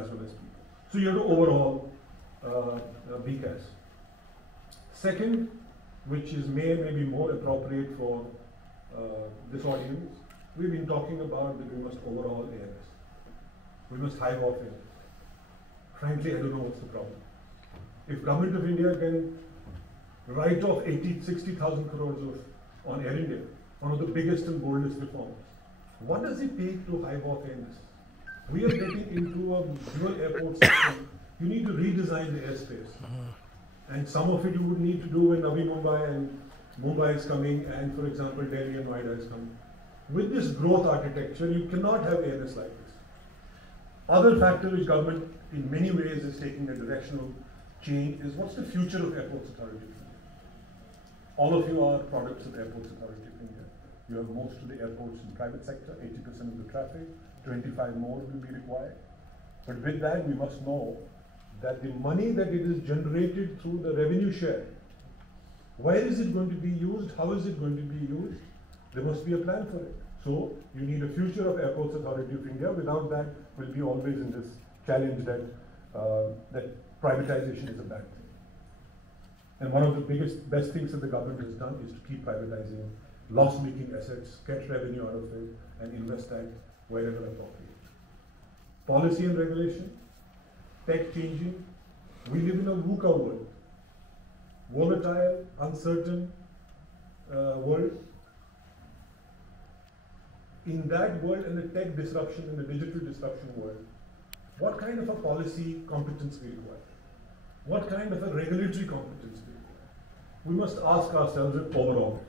as well as people. So you have to overhaul BCAS. Second, which is maybe more appropriate for this audience, we've been talking about that we must overhaul ANS. We must hive off ANS. Frankly, I don't know what's the problem. If Government of India can write off 60,000 crores on Air India, one of the biggest and boldest reforms, what does it take to hive off ANS? We are getting into a dual airport system. You need to redesign the airspace. And some of it you would need to do when Navi Mumbai and Mumbai is coming, and for example, Delhi and Noida is coming. With this growth architecture, you cannot have ANS like this. Other factor which government in many ways is taking a directional change is what's the future of Airports Authority of India? All of you are products of Airports Authority of India. You have most of the airports in private sector, 80% of the traffic, 25 more will be required. But with that, we must know that the money that it is generated through the revenue share, where is it going to be used? How is it going to be used? There must be a plan for it. So you need a future of Airports Authority of India. Without that, we'll be always in this challenge that that privatization is a bad thing. And one of the best things that the government has done is to keep privatizing loss-making assets, get revenue out of it, and invest that wherever appropriate. Policy and regulation, tech changing. We live in a VUCA world. Volatile, uncertain world. In that world, in the tech disruption, in the digital disruption world, what kind of a policy competence we require? What kind of a regulatory competence we require? We must ask ourselves it overall.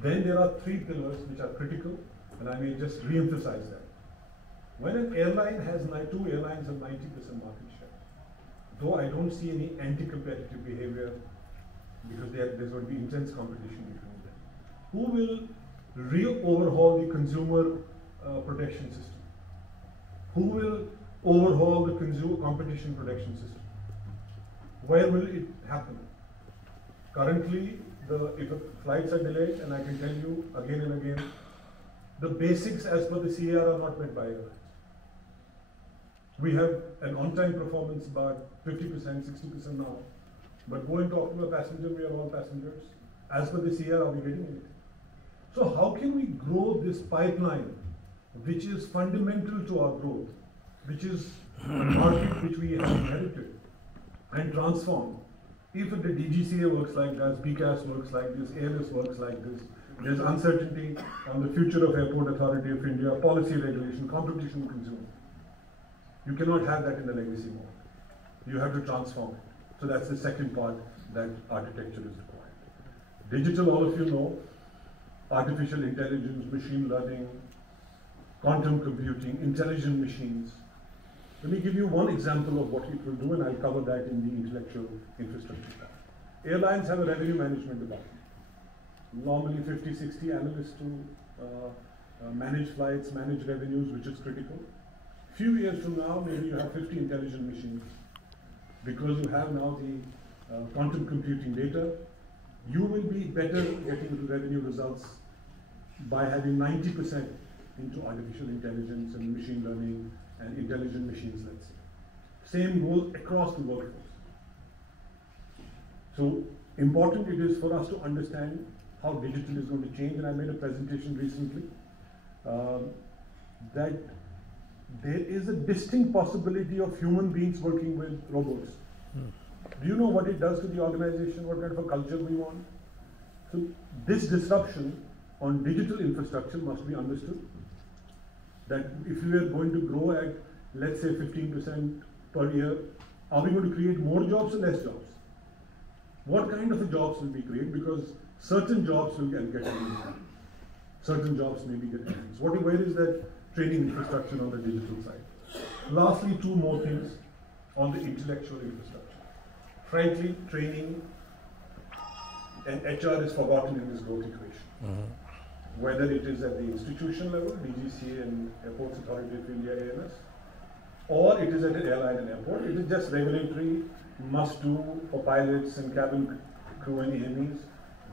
Then there are three pillars which are critical, and I may just re-emphasize that. When an airline has, two airlines have 90% market share, though I don't see any anti-competitive behavior because there's going to be intense competition between them. Who will overhaul the consumer protection system? Who will overhaul the consumer competition protection system? Where will it happen? Currently, if flights are delayed, and I can tell you again and again, the basics as per the CAR are not met by airlines. We have an on-time performance about 50%, 60% now. But go and talk to a passenger, we are all passengers. As per the CAR, are we getting anything? So how can we grow this pipeline, which is fundamental to our growth, which is a market which we have inherited, and transform? If the DGCA works like this, BCAS works like this, ALS works like this, there's uncertainty on the future of Airport Authority of India, policy regulation, competition consumer. You cannot have that in the legacy mode. You have to transform it. So that's the second part that architecture is required. Digital, all of you know, artificial intelligence, machine learning, quantum computing, intelligent machines. Let me give you one example of what it will do, and I'll cover that in the intellectual infrastructure part. Airlines have a revenue management department. Normally 50, 60 analysts to manage flights, manage revenues, which is critical. Few years from now, maybe you have 50 intelligent machines. Because you have now the quantum computing data, you will be better getting the revenue results by having 90% into artificial intelligence and machine learning and intelligent machines, let's say. Same goes across the workforce. So important it is for us to understand how digital is going to change, and I made a presentation recently that there is a distinct possibility of human beings working with robots. Do you know what it does to the organization, what kind of a culture we want? So this disruption on digital infrastructure must be understood. That if we are going to grow at, let's say, 15% per year, are we going to create more jobs or less jobs? What kind of jobs will we create? Because certain jobs will get eliminated. Certain jobs may be get eliminated. Where is that training infrastructure on the digital side? Lastly, two more things on the intellectual infrastructure. Frankly, training and HR is forgotten in this growth equation. Whether it is at the institution level, DGCA and Airports Authority of India, ANS, or it is at an airline and airport, it is just regulatory must-do for pilots and cabin crew and AMEs,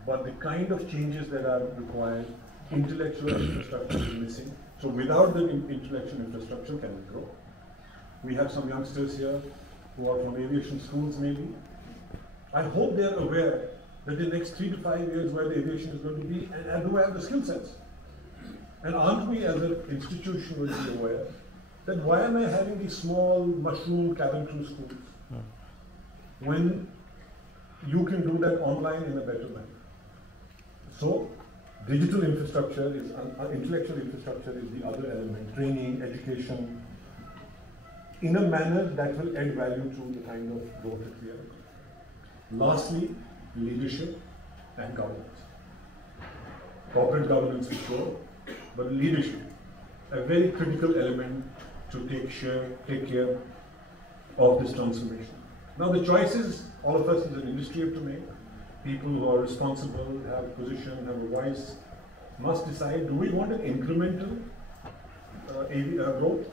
but the kind of changes that are required, intellectual infrastructure is missing. So without the intellectual infrastructure, can we grow? We have some youngsters here who are from aviation schools maybe. I hope they are aware that in the next 3 to 5 years where the aviation is going to be, and do I have the skill sets? And aren't we as an institution will be aware that why am I having these small mushroom cabin crew schools when you can do that online in a better manner? So, digital infrastructure is, intellectual infrastructure is the other element, training, education, in a manner that will add value to the kind of growth that we are. Lastly, leadership and governance. Corporate governance is sure, but leadership, a very critical element to take care of this transformation. Now the choices all of us as an industry have to make. People who are responsible, have position, have a voice, must decide, do we want an incremental growth?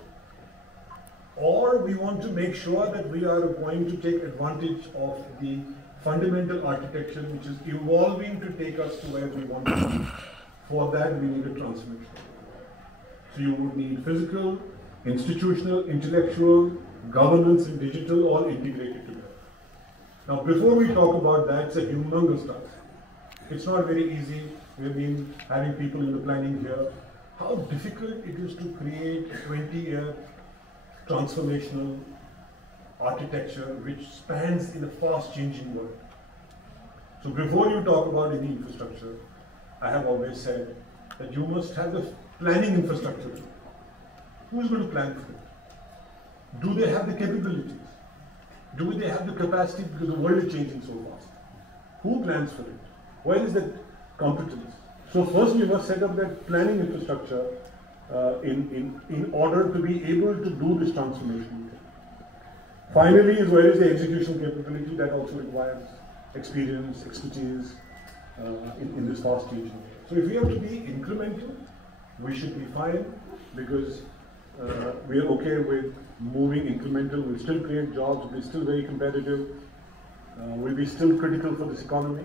Or we want to make sure that we are going to take advantage of the fundamental architecture which is evolving to take us to where we want to be. For that we need a transformation. So you would need physical, institutional, intellectual, governance and digital all integrated together. Now before we talk about that, it's a humongous task. It's not very easy. We've been having people in the planning here. How difficult it is to create a 20-year transformational architecture which spans in a fast changing world. So before you talk about any infrastructure, I have always said that you must have the planning infrastructure. Who's going to plan for it? Do they have the capabilities? Do they have the capacity because the world is changing so fast? Who plans for it? Where is that competence? So first we must set up that planning infrastructure in order to be able to do this transformation. Finally, is where is the execution capability that also requires experience, expertise in this fast changing world. So if we have to be incremental, we should be fine because we are okay with moving incremental. We'll still create jobs, we'll be still very competitive, we'll be still critical for this economy.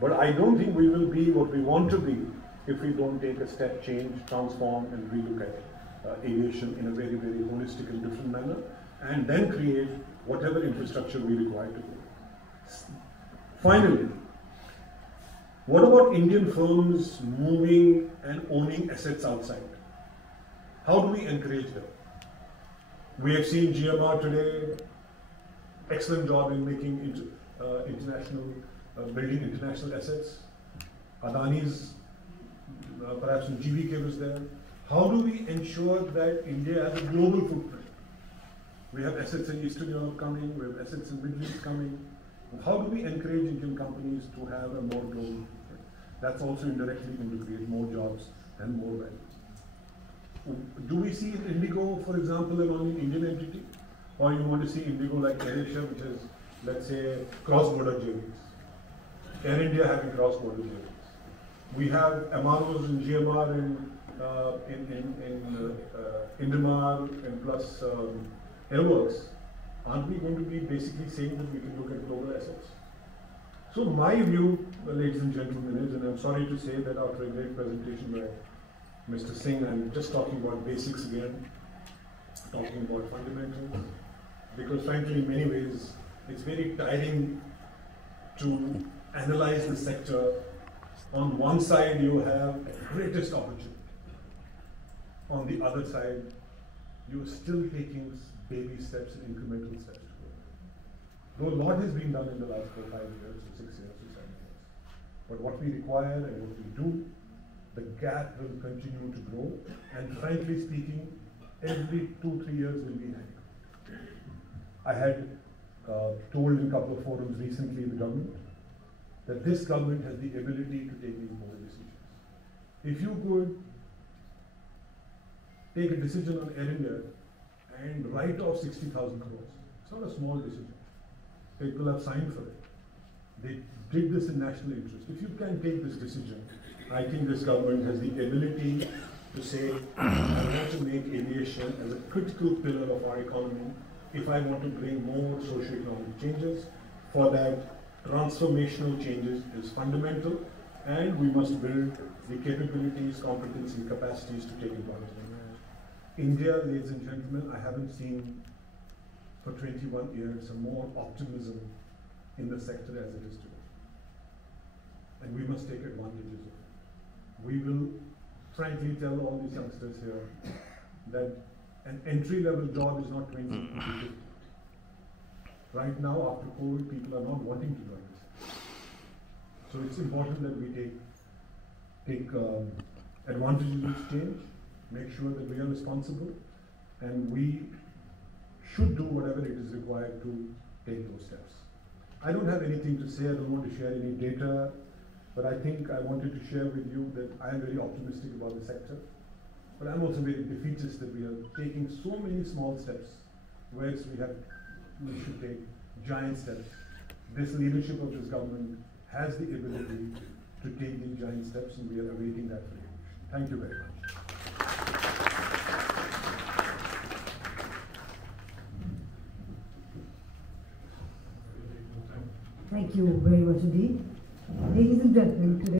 But I don't think we will be what we want to be if we don't take a step change, transform and relook at aviation in a very, very holistic and different manner and then create whatever infrastructure we require to do. Finally, what about Indian firms moving and owning assets outside? How do we encourage them? We have seen GMR today, excellent job in making building international assets. Adani's, perhaps in GVK was there. How do we ensure that India has a global footprint? We have assets in Eastern Europe coming, we have assets in Middle East coming. How do we encourage Indian companies to have a more global footprint? That's also indirectly going to create more jobs and more value. Do we see in Indigo, for example, an Indian entity? Or you want to see Indigo like AirAsia, which is, let's say, cross-border journeys? Air India having cross-border journeys. We have MROs in GMR in Indimar and plus Airworks. Aren't we going to be basically saying that we can look at global assets? So my view, ladies and gentlemen, is, and I'm sorry to say that after a great presentation by Mr. Singh, I'm just talking about basics again, talking about fundamentals, because frankly, in many ways, it's very tiring to analyze the sector. On one side, you have the greatest opportunity. On the other side, you're still taking baby steps and incremental steps. Though a lot has been done in the last 4 or 5 years, or 6 years, or 7 years. But what we require and what we do, the gap will continue to grow. And frankly speaking, every 2-3 years will be inadequate. I had told in a couple of forums recently the government that this government has the ability to take these bold decisions. If you could take a decision on Air India and write off 60,000 crores, it's not a small decision. People have signed for it. They did this in national interest. If you can take this decision, I think this government has the ability to say, I want to make aviation as a critical pillar of our economy. If I want to bring more socio-economic changes, for that, transformational changes is fundamental, and we must build the capabilities, competence, and capacities to take advantage of it. India, ladies and gentlemen, I haven't seen for 21 years some more optimism in the sector as it is today. And we must take advantages of it. We will frankly tell all these youngsters here that an entry-level job is not 20 to 50. Right now, after COVID, people are not wanting to join this. So it's important that we take advantage of this change, make sure that we are responsible, and we should do whatever it is required to take those steps. I don't have anything to say, I don't want to share any data, but I think I wanted to share with you that I am very optimistic about the sector, but I'm also very defeatist that we are taking so many small steps, whereas we should take giant steps. This leadership of this government has the ability to take these giant steps, and we are awaiting that recognition. Thank you very much. Thank you very much indeed. Ladies and gentlemen, today